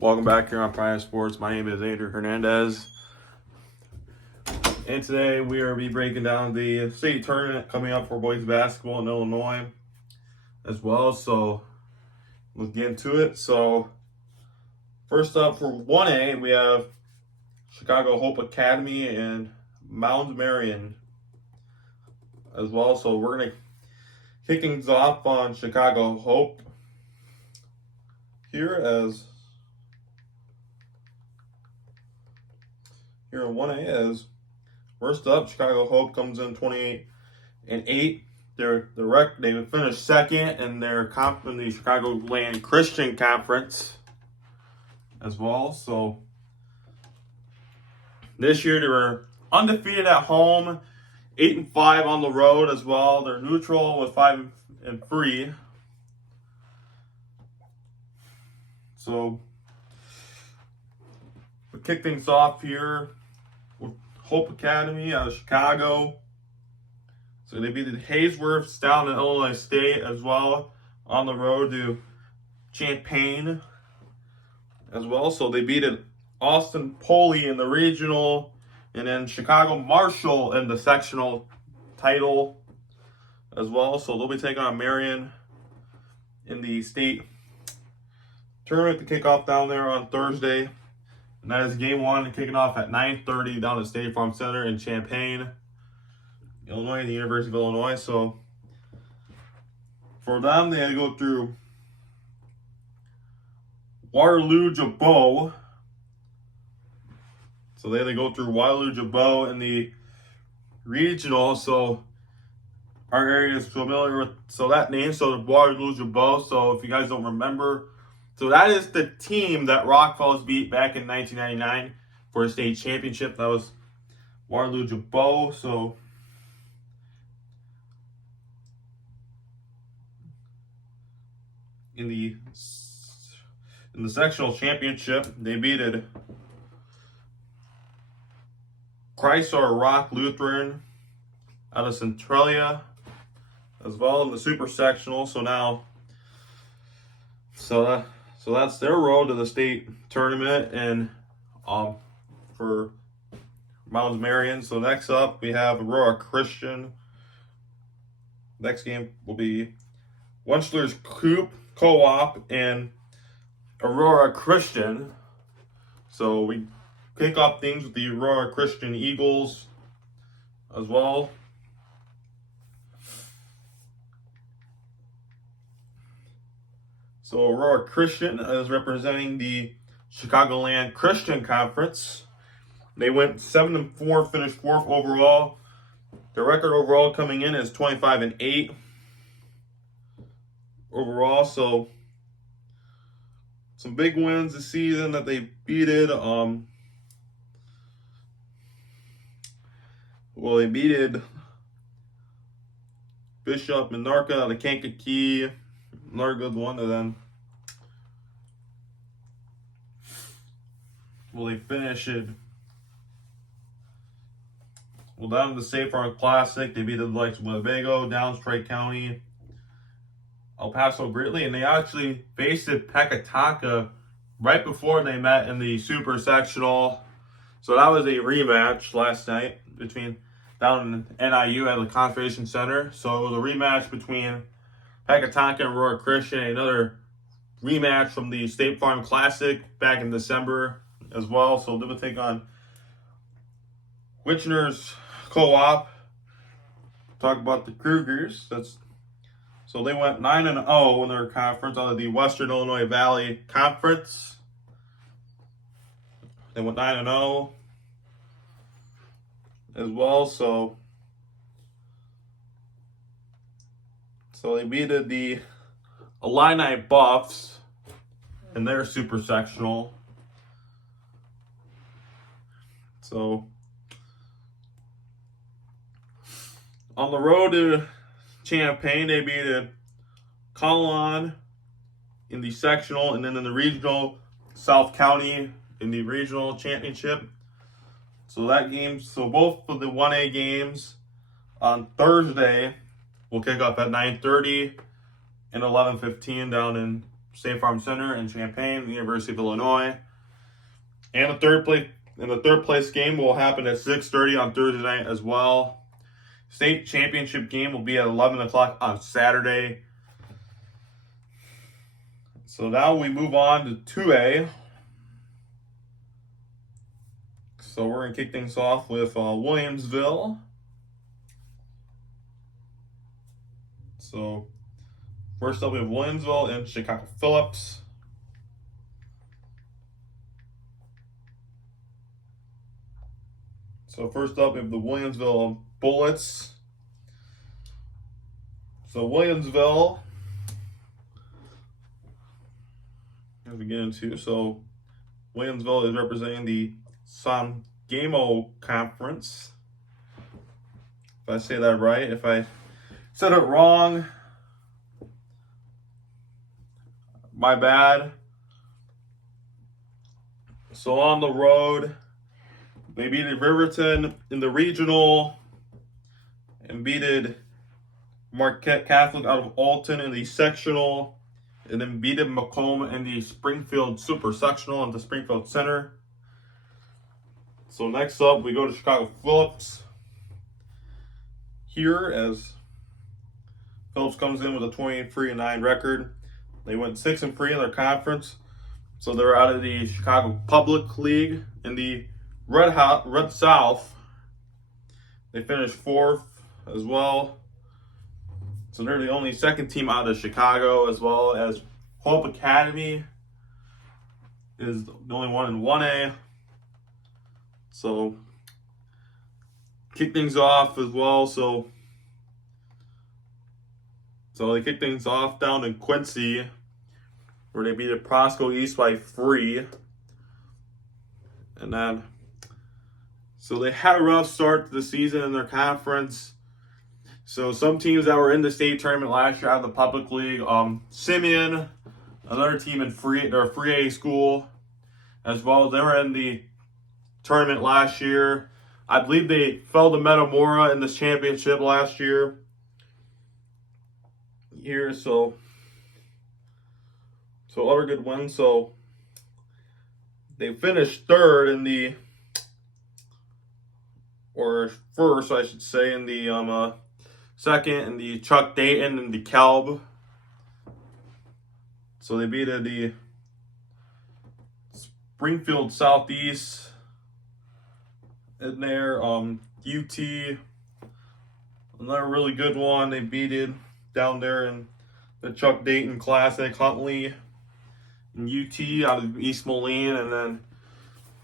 Welcome back here on Prime Sports. My name is Andrew Hernandez. And today we are be breaking down the state tournament coming up for boys basketball in Illinois as well. So let's get into it. So first up for 1A, we have Chicago Hope Academy and Mount Marion as well. So we're going to kick things off on Chicago Hope here in 1A as first up, Chicago Hope comes in 28-8. They finished second in their in the Chicagoland Christian Conference as well. So this year they were undefeated at home, 8-5 on the road as well. They're neutral with 5-3. So we'll kick things off here with Hope Academy out of Chicago. So they beat the Hayesworths down in Illinois State as well on the road to Champaign as well. So they beat Austin Poly in the regional, and then Chicago Marshall in the sectional title as well. So they'll be taking on Marion in the state tournament to kick off down there on Thursday. And that is game one, kicking off at 9:30 down at State Farm Center in Champaign, Illinois, the University of Illinois. So for them, they had to go through Waterloo-Jabot. So they had to go through Waterloo-Jabot in the regional. So our area is familiar with that name. So the Waterloo-Jabot. So if you guys don't remember, so that is the team that Rock Falls beat back in 1999 for a state championship. That was Waterloo-Jabot. So in the sectional championship, they beat Chrysler Rock Lutheran out of Centralia as well in the super sectional. So that's their road to the state tournament and for Mount Marion. So next up we have Aurora Christian. Next game will be Wenchler's Co-op and Aurora Christian. So we kick off things with the Aurora Christian Eagles as well. So Aurora Christian is representing the Chicagoland Christian Conference. They went 7-4, finished fourth overall. The record overall coming in is 25-8 overall. So some big wins this season that they beated. They beated Bishop Minarka out of Kankakee. Another good one, and then they finish it. Down to the State Farm Classic, they beat the likes of Winnebago, Downs, Tri County, El Paso Greeley, and they actually faced Pecatonica right before they met in the Super Sectional. So that was a rematch last night down in NIU at the Conservation Center. So it was a rematch between Pecatonica and Aurora Christian, another rematch from the State Farm Classic back in December as well. So they will take on Wenchler's Co-op. Talk about the Cougars. So they went 9-0 in their conference out of the Western Illinois Valley Conference. They went 9-0 as well. So they beat the Illini Buffs in their super sectional. So on the road to Champaign, they beat Colon in the sectional, and then in the regional, South County in the regional championship. So both of the 1A games on Thursday will kick off at 9:30 and 11:15 down in State Farm Center in Champaign, the University of Illinois. And the third place game will happen at 6:30 on Thursday night as well. State championship game will be at 11 o'clock on Saturday. So now we move on to 2A. So we're going to kick things off with Williamsville. So first up we have Williamsville and Chicago Phillips. So first up we have the Williamsville Bullets. So Williamsville, as we get into, so Williamsville is representing the Sangamo Conference. If I say that right, if I said it wrong, my bad. So on the road, they beat Riverton in the regional and beat Marquette Catholic out of Alton in the sectional, and then beat Macomb in the Springfield Super Sectional at the Springfield Center. So next up, we go to Chicago Phillips. Here, as Phillips comes in with a 23-9 record, they went 6-3 in their conference. So they're out of the Chicago Public League. In the Red South, they finished 4th as well. So they're the only second team out of Chicago, as well as Hope Academy is the only one in 1A. So kick things off as well. So they kick things off down in Quincy, where they beat Prosco East by 3. And then, so they had a rough start to the season in their conference. So some teams that were in the state tournament last year out of the public league, Simeon, another team in their 3A school, as well as they were in the tournament last year. I believe they fell to Metamora in this championship last year. Here, so other good wins. So they finished third in the, or first, I should say, in the second in the Chuck Dayton and the Kelb. So they beat the Springfield Southeast in there. UT, another really good one. They beat it down there in the Chuck Dayton Classic. Huntley and UT out of East Moline. And then,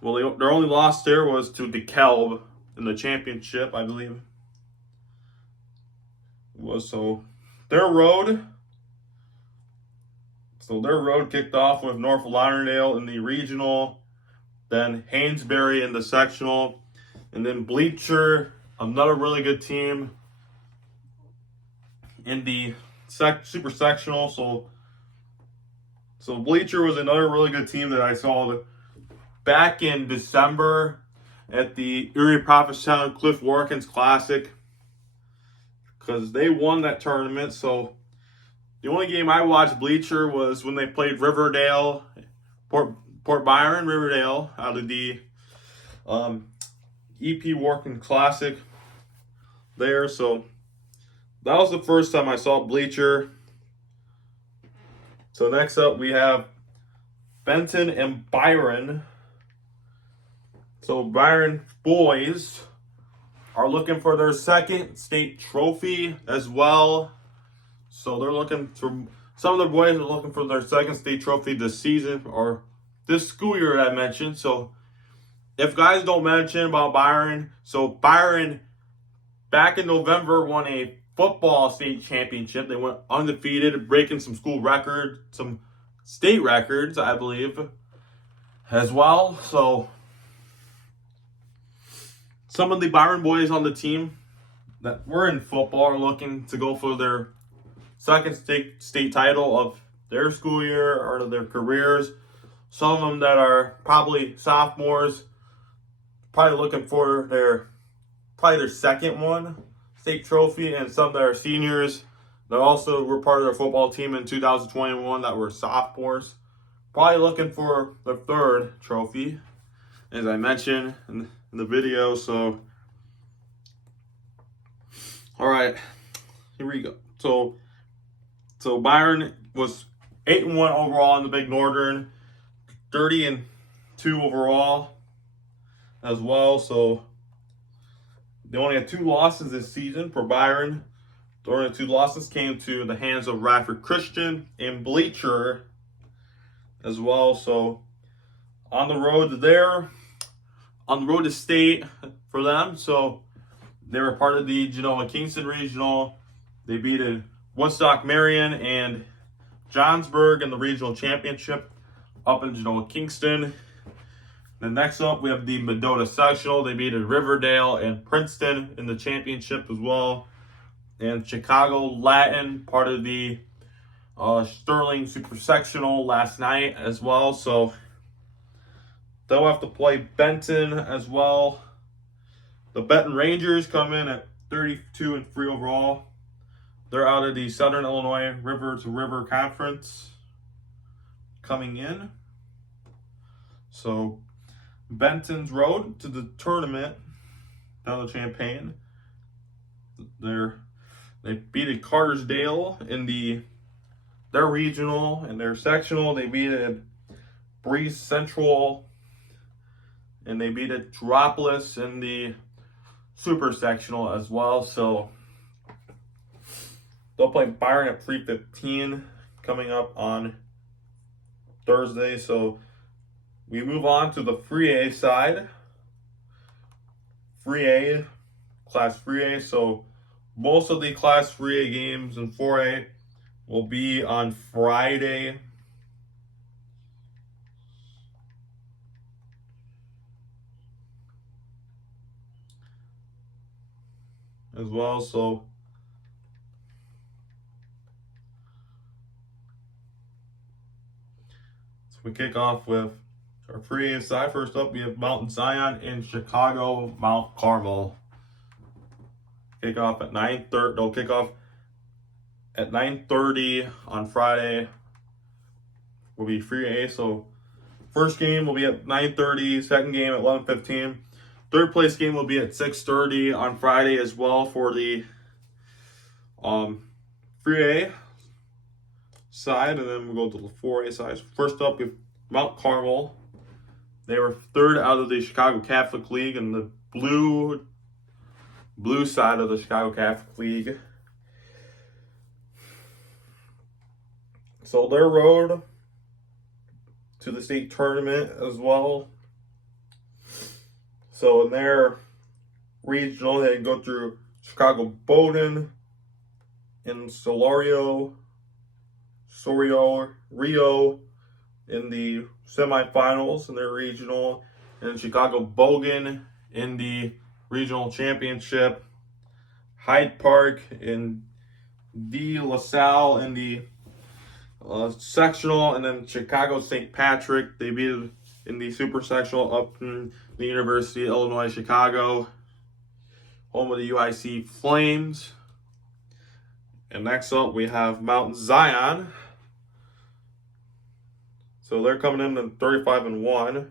well, their only loss there was to DeKalb in the championship, I believe it was. So their road kicked off with North Lauderdale in the regional, then Hanesbury in the sectional, and then Bleacher, another really good team, in the super sectional. So Bleacher was another really good team that I saw back in December at the Erie Prophetstown Cliff Watkins Classic, because they won that tournament. So the only game I watched Bleacher was when they played Riverdale, Port Byron, Riverdale, out of the EP Watkins Classic there. So that was the first time I saw Bleacher. So next up we have Benton and Byron. So Byron boys are looking for their second state trophy as well. So they're looking for, some of the boys are looking for their second state trophy this season, or this school year I mentioned. So if guys don't mention about Byron, so Byron back in November won a football state championship. They went undefeated, breaking some school records, some state records, I believe, as well. So some of the Byron boys on the team that were in football are looking to go for their second state title of their school year or of their careers. Some of them that are probably sophomores, probably looking for their second one, state trophy, and some that are seniors They also were part of their football team in 2021 that were sophomores. Probably looking for their third trophy, as I mentioned in the video. So, all right, here we go. So Byron was 8-1 overall in the Big Northern, 30-2 overall as well. So they only had 2 losses this season for Byron. The only 2 losses came to the hands of Radford Christian and Bleacher as well. So on the road to state for them. So they were part of the Genoa Kingston Regional. They beat Woodstock Marion and Johnsburg in the regional championship up in Genoa Kingston. Then next up, we have the Mendota Sectional. They beat Riverdale and Princeton in the championship as well. And Chicago Latin, part of the Sterling Super Sectional last night as well. So they'll have to play Benton as well. The Benton Rangers come in at 32-3 overall. They're out of the Southern Illinois River to River Conference coming in. So Benton's road to the tournament down the Champaign. They beat Cartersdale in their regional and their sectional. They beat Breeze Central, and they beat Dropolis in the super sectional as well. So they'll play Byron at 3:15 coming up on Thursday. So we move on to the 3A side. 3A, Class 3A. So most of the Class 3A games in 4A will be on Friday. As well. So we kick off with our 3A side. First up, we have Mount Zion and Chicago Mount Carmel. Kick off at 9:30. They'll kick off at 9:30 on Friday. Will be 3A. So first game will be at 9:30. Second game at 11:15. Third place game will be at 6:30 on Friday as well for the 3A side, and then we'll go to the 4A side. First up, we have Mount Carmel. They were third out of the Chicago Catholic League in the blue side of the Chicago Catholic League. So their road to the state tournament as well. So in their regional, they go through Chicago Bowdoin and Rio in the semifinals in their regional, and Chicago Bogan in the regional championship. Hyde Park and De La Salle in the sectional, and then Chicago St. Patrick, they beat in the super sectional up in the University of Illinois Chicago, home of the UIC Flames. And next up, we have Mount Zion. So they're coming in at 35-1.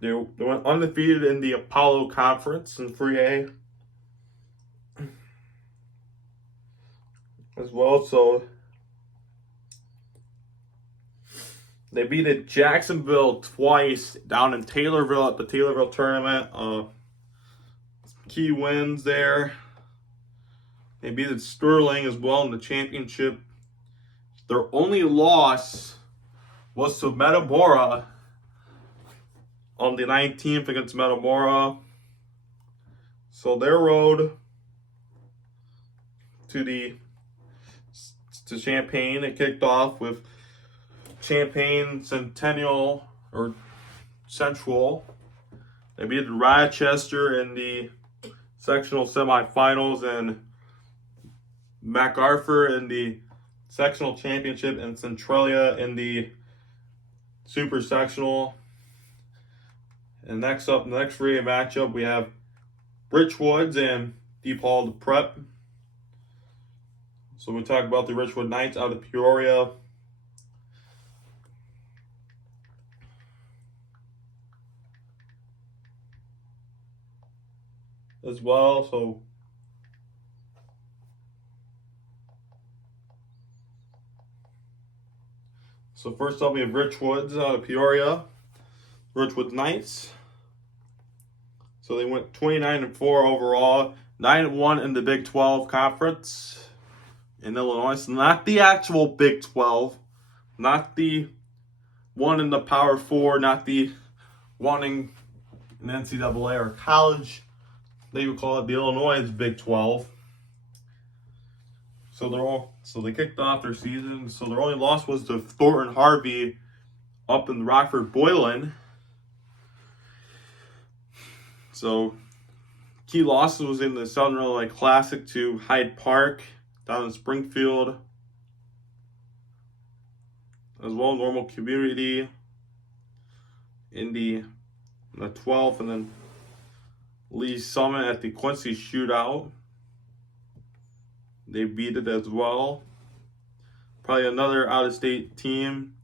They went undefeated in the Apollo Conference in 3A as well. So they beat Jacksonville twice down in Taylorville at the Taylorville tournament. Key wins there. They beat Sterling as well in the championship. Their only loss was to Metamora on the 19th against Metamora. So their road to Champaign, it kicked off with Champaign Centennial or Central. They beat Rochester in the sectional semifinals, and MacArthur in the sectional championship, and Centralia in the super sectional. And next up, the next 3A matchup, we have Richwoods and DePaul Prep. So we talk about the Richwood Knights out of Peoria. As well, so first up we have Richwoods out of Peoria, Richwood Knights. So they went 29-4 overall, 9-1 in the Big 12 conference in Illinois. So not the actual Big 12, not the one in the Power 4, not the one in NCAA or college. They would call it the Illinois Big 12. So they kicked off their season. So their only loss was to Thornton Harvey up in Rockford Boylan. So key losses was in the Southern Illinois Classic to Hyde Park down in Springfield, as well Normal Community in the 12th, and then Lee Summit at the Quincy Shootout. They beat it as well. Probably another out-of-state team.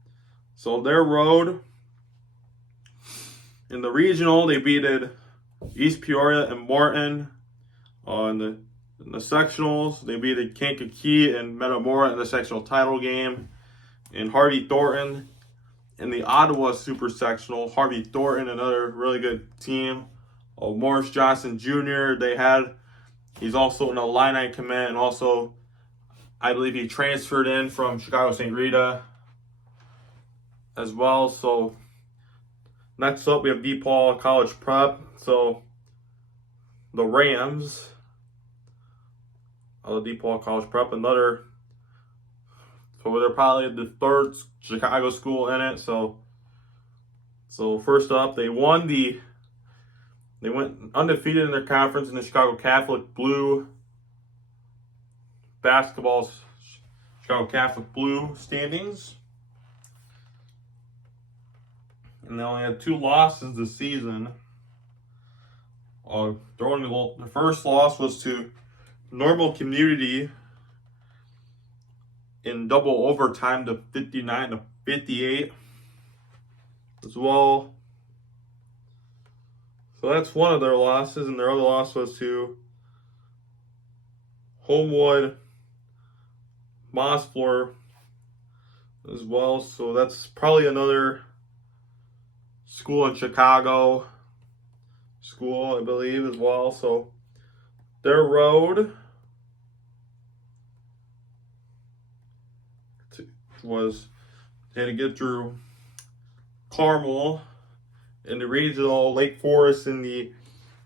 So their road in the regional, they beat East Peoria and Morton. In the sectionals, they beat Kankakee and Metamora in the sectional title game. And Harvey Thornton in the Ottawa Super Sectional. Harvey Thornton, another really good team. Morris Johnson Jr., he's also an Illini commit, and also I believe he transferred in from Chicago St. Rita as well. So next up we have DePaul College Prep. So the Rams of the DePaul College Prep, so they're probably the third Chicago school in it. So first up, they went undefeated in their conference in the Chicago Catholic Blue Chicago Catholic Blue standings. And they only had 2 losses this season. The first loss was to Normal Community in double overtime to 59-58 as well. So that's one of their losses, and their other loss was to Homewood Mossfloor as well. So that's probably another school in Chicago, I believe, as well. So their road they had to get through Carmel in the regional, Lake Forest in the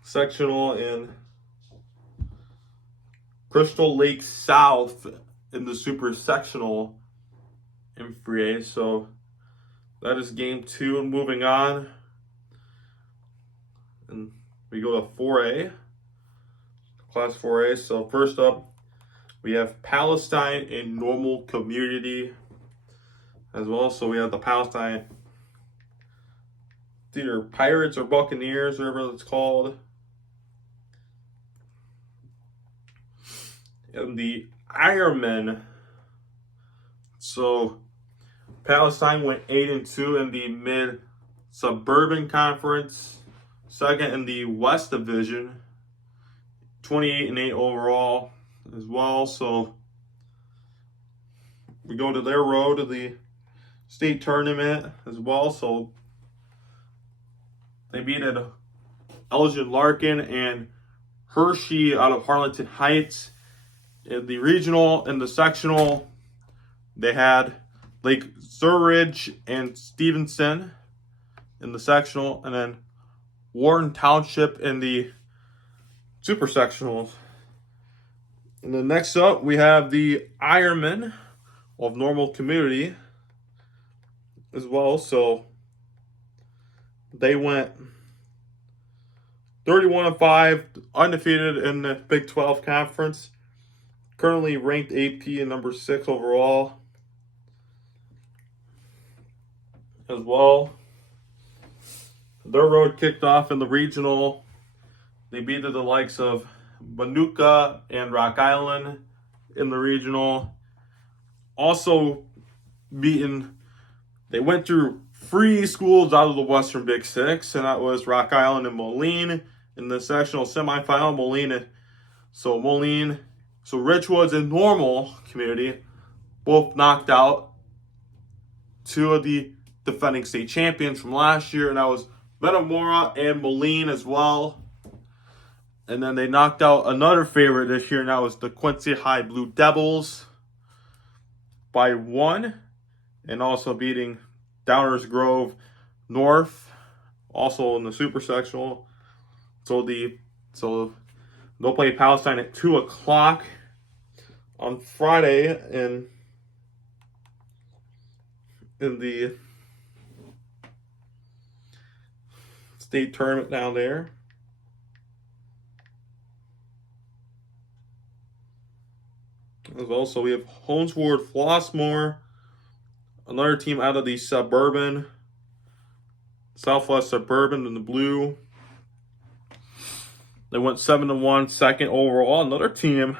sectional, and Crystal Lake South in the super sectional in 3A. So that is game 2. And moving on, and we go to 4A, Class 4A. So first up, we have Palestine in Normal Community as well. So we have the Palestine, it's either Pirates or Buccaneers, whatever it's called. And the Ironmen. So Palestine went 8-2 in the Mid-Suburban Conference, second in the West Division, 28-8 overall as well. So we go to their road to the state tournament as well. So they beat Elgin Larkin and Hershey out of Harlingen Heights. In the regional and the sectional, they had Lake Surridge and Stevenson in the sectional, and then Wharton Township in the super sectionals. And then next up, we have the Ironmen of Normal Community as well. So they went 31-5, undefeated in the Big 12 conference. Currently ranked AP and number 6 overall as well. Their road kicked off in the regional. They beat the likes of Manuka and Rock Island in the regional. Also beaten, they went through 3 schools out of the Western Big Six, and that was Rock Island and Moline in the sectional semifinal. So Richwoods and Normal Community both knocked out 2 of the defending state champions from last year, and that was Metamora and Moline as well. And then they knocked out another favorite this year, and that was the Quincy High Blue Devils by 1, and also beating Downers Grove North, also in the super sectional. So they'll play Palestine at 2 o'clock on Friday in the state tournament down there. As well, so we have Holmesward Flossmoor, another team out of the Southwest Suburban in the blue. They went 7-1, second overall. Another team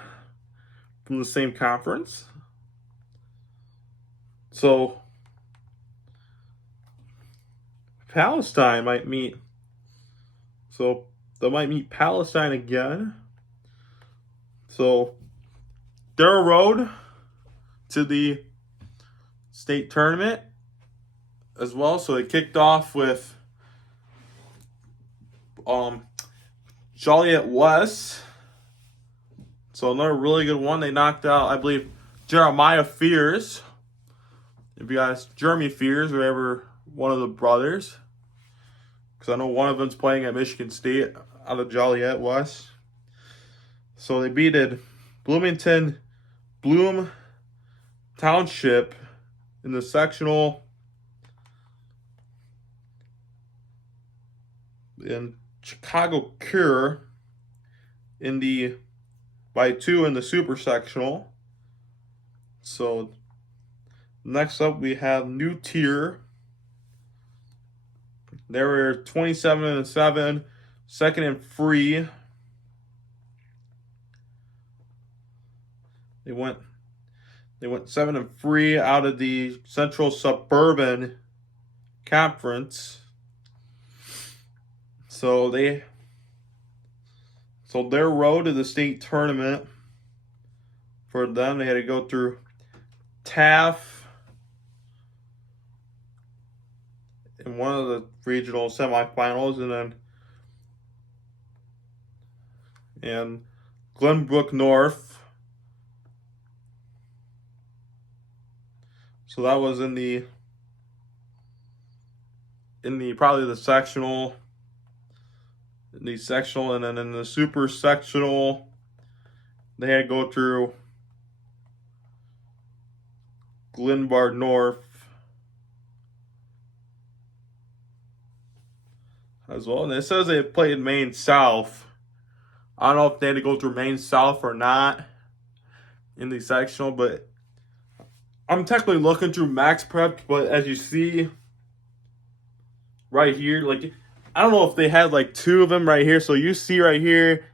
from the same conference. So Palestine might meet. So they might meet Palestine again. So their road to the state tournament as well. So they kicked off with Joliet West. So another really good one. They knocked out, I believe, Jeremy Fears, whoever one of the brothers. Because I know one of them's playing at Michigan State out of Joliet West. So they beated Bloom Township in the sectional, and Chicago Cure by 2 in the super sectional. So next up we have New Tier. They were 27-7, second and free. They went 7-3 out of the Central Suburban Conference. So their road to the state tournament, for them, they had to go through Taft in one of the regional semifinals, and Glenbrook North. So that was in the probably the sectional. In the sectional, and then in the super sectional, they had to go through Glenbard North as well. And it says they played Maine South. I don't know if they had to go through Maine South or not in the sectional, but I'm technically looking through Max Prep. But as you see right here, like, I don't know if they had like 2 of them right here. So you see right here,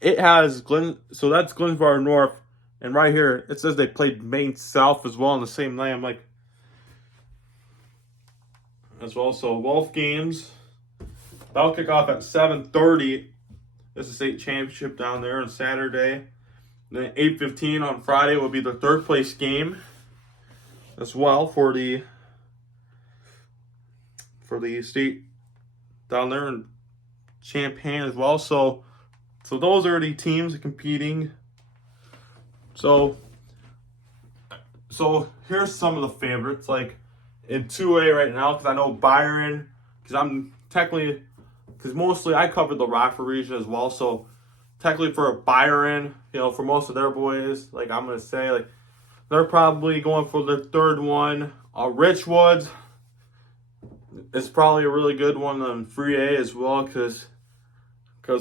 it has so that's Glenbard North, and right here it says they played Maine South as well on the same name, like as well. So both games, that'll kick off at 7:30. This is state championship down there on Saturday. Then 8:15 on Friday will be the 3rd place game as well for the state down there in Champaign as well. So those are the teams competing. So here's some of the favorites, like in 2A right now, because I know Byron, because mostly I covered the Rockford region as well. So technically for Byron, for most of their boys, like I'm gonna say, like they're probably going for their 3rd one. Richwoods is probably a really good one on 3A as well, because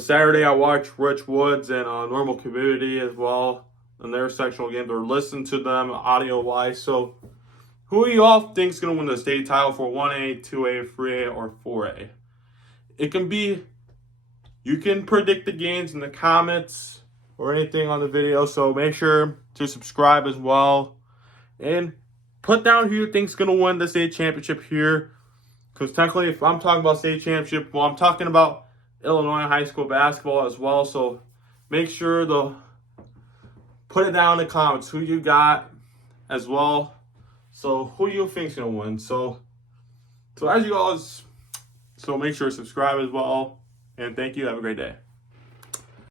Saturday I watched Richwoods and Normal Community as well in their sectional games, or listened to them audio wise. So who you all think is going to win the state title for 1A, 2A, 3A, or 4A? It can be, you can predict the games in the comments or anything on the video. So make sure to subscribe as well. And put down who you think's going to win the state championship here. Because technically, if I'm talking about state championship, well, I'm talking about Illinois high school basketball as well. So make sure to put it down in the comments who you got as well. So who you think's going to win. So as you guys, so make sure to subscribe as well. And thank you. Have a great day.